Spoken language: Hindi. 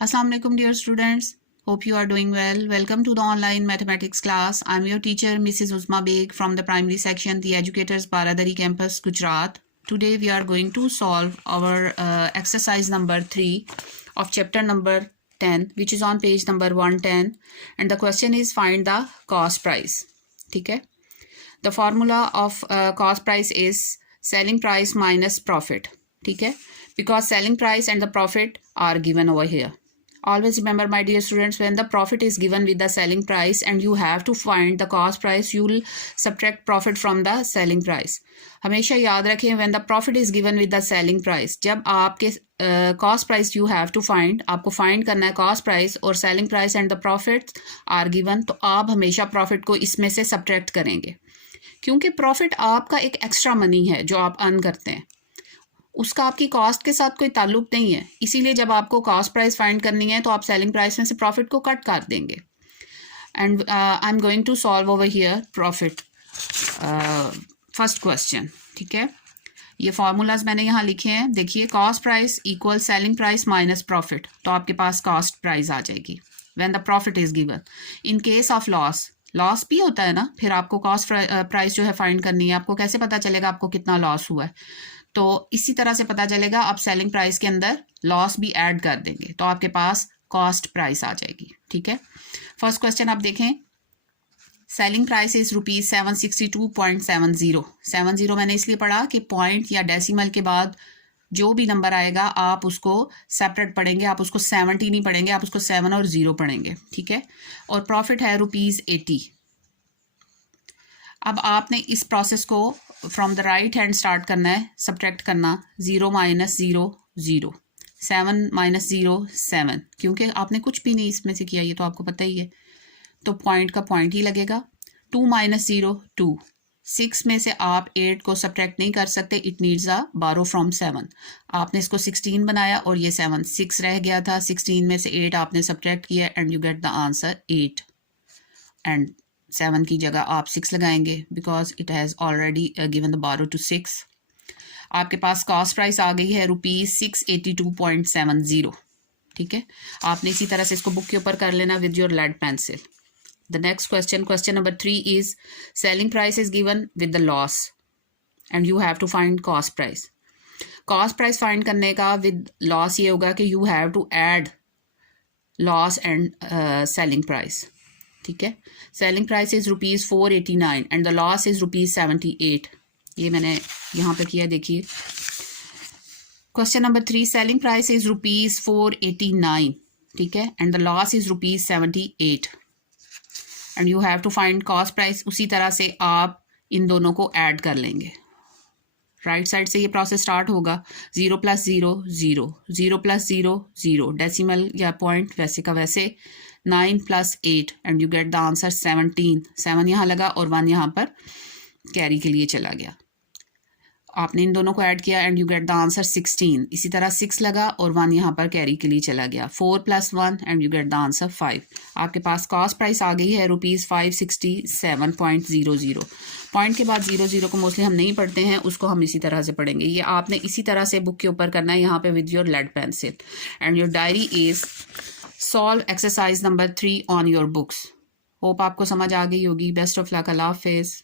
Assalamu alaikum dear students. Hope you are doing well. Welcome to the online mathematics class. I'm your teacher Mrs. Uzma Beg from the primary section, the Educators Baradari campus, Gujarat. Today we are going to solve our exercise number 3 of chapter number 10, which is on page number 110, and the question is find the cost price. Okay? The formula of cost price is selling price minus profit. Okay? Because selling price and the profit are given over here. Always remember, my dear students, when the profit is given with the selling price and you have to find the cost price, you will subtract profit from the selling price. हमेशा याद रखें, when the profit is given with the selling price, जब आपके cost price you have to find, आपको find करना है cost price और selling price and the profit are given, तो आप हमेशा profit को इसमें से subtract करेंगे, क्योंकि profit आपका एक extra money है जो आप earn करते हैं, उसका आपकी कॉस्ट के साथ कोई ताल्लुक नहीं है. इसीलिए जब आपको कॉस्ट प्राइस फाइंड करनी है तो आप सेलिंग प्राइस में से प्रॉफिट को कट कर देंगे. And I am going to solve over here profit. First question. ठीक है, ये फार्मूलाज मैंने यहाँ लिखे हैं. देखिए, cost price equal selling price minus profit, तो आपके पास कॉस्ट प्राइस आ जाएगी when the profit is given. In case of loss भी होता है ना, फिर आपको कॉस्ट प्राइस जो है फाइंड करनी है. आपको कैसे पता चलेगा आपको कितना लॉस हुआ है? तो इसी तरह से पता चलेगा. आप सेलिंग प्राइस के अंदर लॉस भी ऐड कर देंगे तो आपके पास कॉस्ट प्राइस आ जाएगी. ठीक है, फर्स्ट क्वेश्चन आप देखें. Selling price is ₹762.70. 70 मैंने इसलिए पढ़ा कि पॉइंट या डेसिमल के बाद जो भी नंबर आएगा आप उसको सेपरेट पढ़ेंगे, आप उसको 70 नहीं पढ़ेंगे, आप उसको 7 और 0 पढ़ेंगे. ठीक है, और प्रॉफिट है ₹80. अब आपने इस प्रोसेस को from the right hand start करना है, सब्ट्रैक्ट करना. 0 - 0 0, 7 - 0 7, क्योंकि आपने कुछ भी नहीं इसमें से किया, ये तो आपको पता ही है, तो पॉइंट का पॉइंट ही लगेगा. 2 - 0 2. 6 में से आप 8 को सब्ट्रैक्ट नहीं कर सकते, इट नीड्स अ बारो फ्रॉम 7. आपने इसको 16 बनाया और ये 7 6 रह गया था. 16 में से 8 आपने सब्ट्रैक्ट किया and you get the answer 8. And 7 की जगह आप 6 लगाएंगे because it has already given the बारो टू 6. आपके पास कॉस्ट प्राइस आ गई है ₹682.70. ठीक है, आपने इसी तरह से इसको बुक के ऊपर कर लेना with your lead pencil. The next question, question number 3 is selling price is given with the loss and you have to find cost price. Cost price find करने का विद लॉस ये होगा कि you have to add loss and selling price. ठीक है, selling price is ₹489 and the loss is ₹78. ये मैंने यहाँ पे किया, देखिए. Question number 3, selling price is ₹489. ठीक है, and the loss is ₹78 and you have to find cost price. उसी तरह से आप इन दोनों को ऐड कर लेंगे. राइट साइड से ये प्रोसेस स्टार्ट होगा. 0 + 0 0, 0 + 0 0, डेसिमल या पॉइंट वैसे का वैसे. 9 + 8 and you get the answer 17. 7 यहाँ लगा और 1 यहाँ पर कैरी के लिए चला गया. आपने इन दोनों को ऐड किया and you get the answer 16. इसी तरह 6 लगा और 1 यहाँ पर कैरी के लिए चला गया. 4 + 1 and you get the answer 5. आपके पास कॉस्ट प्राइस आ गई है ₹567.00. पॉइंट के बाद 00 को मोस्टली हम नहीं पढ़ते हैं, उसको हम इसी तरह से पढ़ेंगे. ये आपने इसी तरह से बुक के ऊपर करना है यहाँ पे with your lead pencil. And your diary is solve exercise number 3 on your books. Hope आपको समझ आ गई होगी. Best of luck. अल्लाह हाफिज़.